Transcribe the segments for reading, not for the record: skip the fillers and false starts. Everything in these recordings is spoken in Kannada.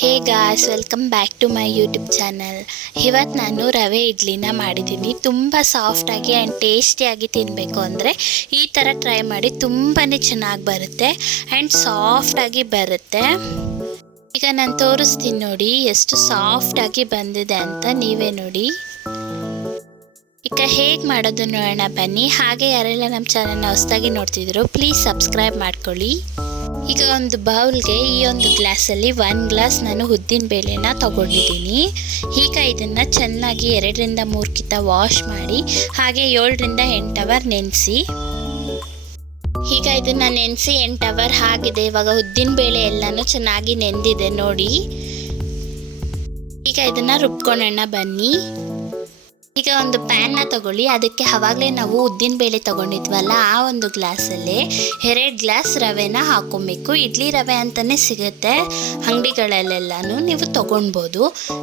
Hey guys, welcome back to my YouTube channel. ಇವತ್ತು ನಾನು ರವೆ ಇಡ್ಲಿನ ಮಾಡಿದ್ದೀನಿ. ತುಂಬ ಸಾಫ್ಟಾಗಿ ಆ್ಯಂಡ್ ಟೇಸ್ಟಿಯಾಗಿ ತಿನ್ನಬೇಕು ಅಂದರೆ ಈ ಥರ ಟ್ರೈ ಮಾಡಿ. ತುಂಬಾ ಚೆನ್ನಾಗಿ ಬರುತ್ತೆ ಆ್ಯಂಡ್ ಸಾಫ್ಟಾಗಿ ಬರುತ್ತೆ. ಈಗ ನಾನು ತೋರಿಸ್ತೀನಿ ನೋಡಿ ಎಷ್ಟು ಸಾಫ್ಟಾಗಿ ಬಂದಿದೆ ಅಂತ, ನೀವೇ ನೋಡಿ. ಈಗ ಹೇಗೆ ಮಾಡೋದು ನೋಡೋಣ ಬನ್ನಿ. ಹಾಗೆ ಯಾರೆಲ್ಲ ನಮ್ಮ ಚಾನಲ್ನ ಹೊಸದಾಗಿ ನೋಡ್ತಿದ್ರು ಪ್ಲೀಸ್ ಸಬ್ಸ್ಕ್ರೈಬ್ ಮಾಡ್ಕೊಳ್ಳಿ. ಈಗ ಒಂದು ಬೌಲ್ಗೆ ಈ ಒಂದು ಗ್ಲಾಸಲ್ಲಿ 1 ಗ್ಲಾಸ್ ನಾನು ಉದ್ದಿನ ಬೇಳೆನ ತಗೊಂಡಿದ್ದೀನಿ. ಈಗ ಇದನ್ನು ಚೆನ್ನಾಗಿ 2ರಿಂದ 3 ಕಿತ ವಾಶ್ ಮಾಡಿ ಹಾಗೆ 7ರಿಂದ 8 ಅವರ್ ನೆನೆಸಿ. ಈಗ ಇದನ್ನು ನೆನೆಸಿ 8 ಅವರ್ ಆಗಿದೆ. ಇವಾಗ ಉದ್ದಿನ ಬೇಳೆ ಎಲ್ಲನೂ ಚೆನ್ನಾಗಿ ನೆಂದಿದೆ ನೋಡಿ. ಈಗ ಇದನ್ನು ರುಬ್ಕೊಳ್ಳೋಣ ಬನ್ನಿ. ಈಗ ಒಂದು ಪ್ಯಾನ್ನ ತಗೊಳ್ಳಿ. ಅದಕ್ಕೆ ಆವಾಗಲೇ ನಾವು ಉದ್ದಿನ ಬೇಳೆ ತಗೊಂಡಿದ್ವಲ್ಲ, ಆ ಒಂದು ಗ್ಲಾಸಲ್ಲಿ 2 ಗ್ಲಾಸ್ ರವೆನ ಹಾಕೊಬೇಕು. ಇಡ್ಲಿ ರವೆ ಅಂತಲೇ ಸಿಗುತ್ತೆ ಅಂಗಡಿಗಳಲ್ಲೆಲ್ಲನೂ, ನೀವು ತಗೊಳ್ಬೋದು.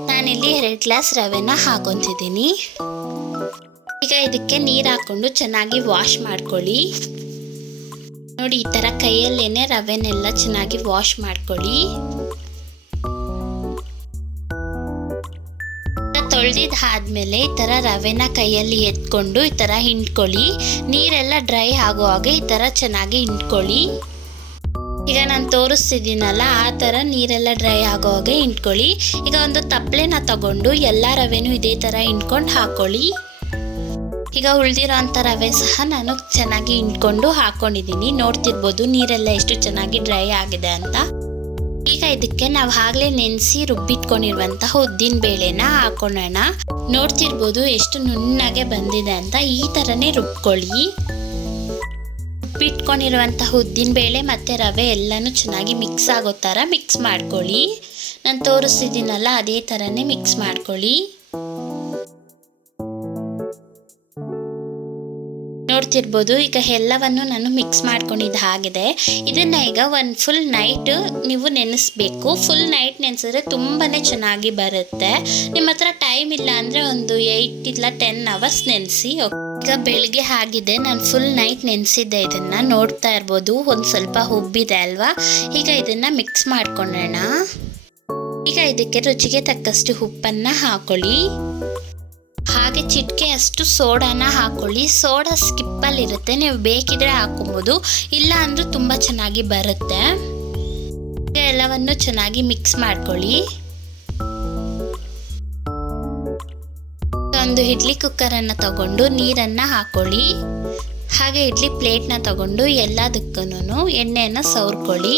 ನಾನಿಲ್ಲಿ 2 ಗ್ಲಾಸ್ ರವೆನ ಹಾಕೊತಿದ್ದೀನಿ. ಈಗ ಇದಕ್ಕೆ ನೀರು ಹಾಕ್ಕೊಂಡು ಚೆನ್ನಾಗಿ ವಾಶ್ ಮಾಡ್ಕೊಳ್ಳಿ. ನೋಡಿ, ಈ ಥರ ಕೈಯಲ್ಲೇನೆ ರವೆನೆಲ್ಲ ಚೆನ್ನಾಗಿ ವಾಶ್ ಮಾಡ್ಕೊಳ್ಳಿ. ತೊಳೆದಿದ್ದಾದ್ಮೇಲೆ ಈ ಥರ ರವೆನ ಕೈಯಲ್ಲಿ ಎತ್ಕೊಂಡು ಈ ಥರ ಹಿಂಡ್ಕೊಳ್ಳಿ. ನೀರೆಲ್ಲ ಡ್ರೈ ಆಗೋ ಹಾಗೆ ಈ ಥರ ಚೆನ್ನಾಗಿ ಹಿಂಡ್ಕೊಳ್ಳಿ. ಈಗ ನಾನು ತೋರಿಸ್ತಿದ್ದೀನಲ್ಲ, ಆ ಥರ ನೀರೆಲ್ಲ ಡ್ರೈ ಆಗೋ ಹಾಗೆ ಹಿಂಡ್ಕೊಳ್ಳಿ. ಈಗ ಒಂದು ತಪ್ಪಲೆನ ತಗೊಂಡು ಎಲ್ಲ ರವೆನೂ ಇದೇ ಥರ ಹಿಂಡ್ಕೊಂಡು ಹಾಕ್ಕೊಳ್ಳಿ. ಈಗ ಉಳಿದಿರೋ ಅಂಥ ರವೆ ಸಹ ನಾನು ಚೆನ್ನಾಗಿ ಹಿಂಡ್ಕೊಂಡು ಹಾಕ್ಕೊಂಡಿದ್ದೀನಿ. ನೋಡ್ತಿರ್ಬೋದು ನೀರೆಲ್ಲ ಎಷ್ಟು ಚೆನ್ನಾಗಿ ಡ್ರೈ ಆಗಿದೆ ಅಂತ. ಈಗ ಇದಕ್ಕೆ ನಾವು ಆಗಲೇ ನೆನೆಸಿ ರುಬ್ಬಿಟ್ಕೊಂಡಿರುವಂತಹ ಉದ್ದಿನ ಬೇಳೆನ ಹಾಕೊಳ್ಳೋಣ. ನೋಡ್ತಿರ್ಬೋದು ಎಷ್ಟು ನುಣ್ಣಗೆ ಬಂದಿದೆ ಅಂತ. ಈ ಥರನೇ ರುಬ್ಕೊಳ್ಳಿ. ರುಬ್ಬಿಟ್ಕೊಂಡಿರುವಂತಹ ಉದ್ದಿನ ಬೇಳೆ ಮತ್ತು ರವೆ ಎಲ್ಲನೂ ಚೆನ್ನಾಗಿ ಮಿಕ್ಸ್ ಆಗೋ ಥರ ಮಿಕ್ಸ್ ಮಾಡ್ಕೊಳ್ಳಿ. ನಾನು ತೋರಿಸ್ತಿದ್ದೀನಲ್ಲ, ಅದೇ ಥರನೇ ಮಿಕ್ಸ್ ಮಾಡ್ಕೊಳ್ಳಿ. ನೋಡ್ತಿರ್ಬೋದು ಈಗ ಎಲ್ಲವನ್ನು ನಾನು ಮಿಕ್ಸ್ ಮಾಡ್ಕೊಂಡಿದ್ದಾಗಿದೆ. ಇದನ್ನು ಈಗ ಒಂದು ಫುಲ್ ನೈಟ್ ನೀವು ನೆನೆಸ್ಬೇಕು. ಫುಲ್ ನೈಟ್ ನೆನೆಸಿದ್ರೆ ತುಂಬಾ ಚೆನ್ನಾಗಿ ಬರುತ್ತೆ. ನಿಮ್ಮ ಹತ್ರ ಟೈಮ್ ಇಲ್ಲ ಅಂದರೆ ಒಂದು 8 ಇಲ್ಲ 10 ಅವರ್ಸ್ ನೆನೆಸಿ. ಈಗ ಬೆಳಿಗ್ಗೆ ಆಗಿದೆ, ನಾನು ಫುಲ್ ನೈಟ್ ನೆನೆಸಿದ್ದೆ. ಇದನ್ನು ನೋಡ್ತಾ ಇರ್ಬೋದು ಒಂದು ಸ್ವಲ್ಪ ಉಬ್ಬಿದೆ ಅಲ್ವಾ. ಈಗ ಇದನ್ನು ಮಿಕ್ಸ್ ಮಾಡ್ಕೊಳ್ಳೋಣ. ಈಗ ಇದಕ್ಕೆ ರುಚಿಗೆ ತಕ್ಕಷ್ಟು ಉಪ್ಪನ್ನು ಹಾಕೊಳ್ಳಿ. ಹಾಗೆ ಚಿಟಿಕೆ ಅಷ್ಟು ಸೋಡಾನ ಹಾಕೊಳ್ಳಿ. ಸೋಡಾ ಸ್ಕಿಪ್ಪಲ್ಲಿರುತ್ತೆ, ನೀವು ಬೇಕಿದ್ರೆ ಹಾಕೊಬೋದು, ಇಲ್ಲ ಅಂದರೂ ತುಂಬ ಚೆನ್ನಾಗಿ ಬರುತ್ತೆ. ಎಲ್ಲವನ್ನು ಚೆನ್ನಾಗಿ ಮಿಕ್ಸ್ ಮಾಡ್ಕೊಳ್ಳಿ. ಒಂದು ಇಡ್ಲಿ ಕುಕ್ಕರನ್ನು ತಗೊಂಡು ನೀರನ್ನು ಹಾಕೊಳ್ಳಿ. ಹಾಗೆ ಇಡ್ಲಿ ಪ್ಲೇಟ್ನ ತಗೊಂಡು ಎಲ್ಲದಕ್ಕೂ ಎಣ್ಣೆಯನ್ನು ಸವರ್ಕೊಳ್ಳಿ.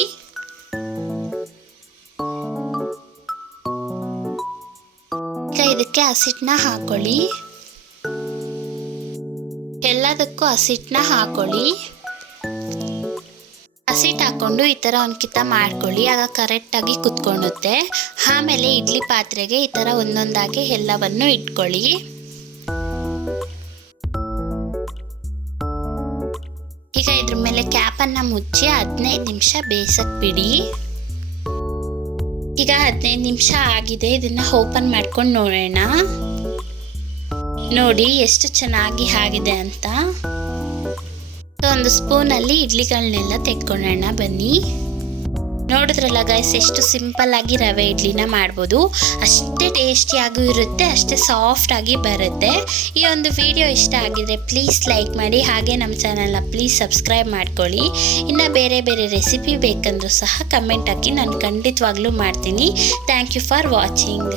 ಇದಕ್ಕೆ ಹಸಿಟ್ಟನ್ನ ಹಾಕೊಳ್ಳಿ. ಎಲ್ಲದಕ್ಕೂ ಹಸಿಟ್ಟನ್ನ ಹಾಕೊಳ್ಳಿ. ಹಸಿಟ್ಟು ಹಾಕೊಂಡು ಈ ಥರ ಒಂದು ಕಿತ್ತ ಮಾಡ್ಕೊಳ್ಳಿ. ಆಗ ಕರೆಕ್ಟಾಗಿ ಕುತ್ಕೊಳ್ಳುತ್ತೆ. ಆಮೇಲೆ ಇಡ್ಲಿ ಪಾತ್ರೆಗೆ ಈ ಥರ ಒಂದೊಂದಾಗಿ ಎಲ್ಲವನ್ನು ಇಟ್ಕೊಳ್ಳಿ. ಈಗ ಇದ್ರ ಮೇಲೆ ಕ್ಯಾಪನ್ನು ಮುಚ್ಚಿ 15 ನಿಮಿಷ ಬೇಯಿಸಕ್ಕೆ ಬಿಡಿ. ಈಗ 15 ನಿಮಿಷ ಆಗಿದೆ. ಇದನ್ನು ಓಪನ್ ಮಾಡ್ಕೊಂಡು ನೋಡೋಣ. ನೋಡಿ ಎಷ್ಟು ಚೆನ್ನಾಗಿ ಆಗಿದೆ ಅಂತ. ಒಂದು ಸ್ಪೂನಲ್ಲಿ ಇಡ್ಲಿಗಳನ್ನೆಲ್ಲ ತೆಕ್ಕೊಳ್ಳೋಣ ಬನ್ನಿ. ನೋಡಿದ್ರಲ್ಲ ಗೈಸ್, ಎಷ್ಟು ಸಿಂಪಲ್ ಆಗಿ ರವೆ ಇಡ್ಲಿನ ಮಾಡ್ಬೋದು. ಅಷ್ಟೇ ಟೇಸ್ಟಿಯಾಗೂ ಇರುತ್ತೆ, ಅಷ್ಟೇ ಸಾಫ್ಟ್ ಆಗಿ ಬರುತ್ತೆ. ಈ ಒಂದು ವಿಡಿಯೋ ಇಷ್ಟ ಆಗಿದ್ರೆ ಪ್ಲೀಸ್ ಲೈಕ್ ಮಾಡಿ. ಹಾಗೆ ನಮ್ಮ ಚಾನಲ್ನ ಪ್ಲೀಸ್ ಸಬ್ಸ್ಕ್ರೈಬ್ ಮಾಡ್ಕೊಳ್ಳಿ. ಇನ್ನು ಬೇರೆ ಬೇರೆ ರೆಸಿಪಿ ಬೇಕಂದ್ರೂ ಸಹ ಕಮೆಂಟ್ ಹಾಕಿ, ನಾನು ಖಂಡಿತವಾಗ್ಲೂ ಮಾಡ್ತೀನಿ. Thank you for watching.